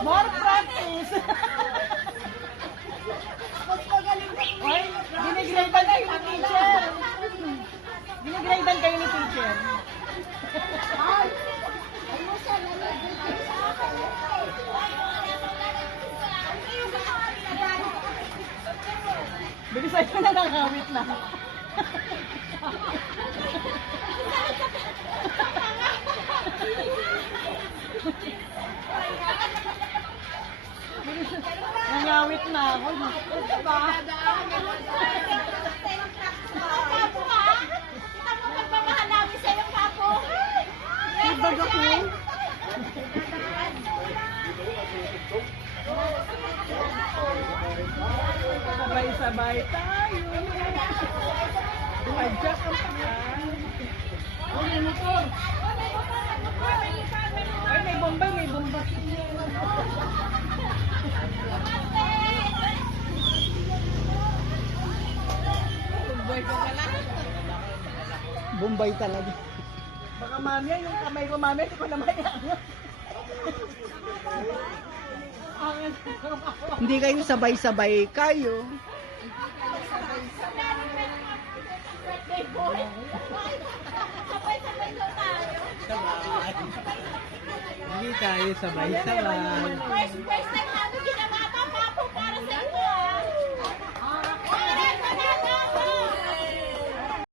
More practice. Ay, ginigradean kayo ni teacher. Ginigradean kayo ni teacher. Bilisan nyo na nakawit na. Nangawit na ako. Diba? Papo ha? Kita mo pagmamahal namin sa'yo, Papo. Ibag ako. Sabay-sabay tayo. Dumadyak ang pangan. Oh, may motor. Ay, may bomba, may bomba. Bombay talaga. Baka mamaya, yung kamay ko mamaya, hindi ko na mayangat. Hindi kayo sabay-sabay kayo. Birthday boy. Sabay-sabay daw tayo. Hindi tayo sabay-sabay. First time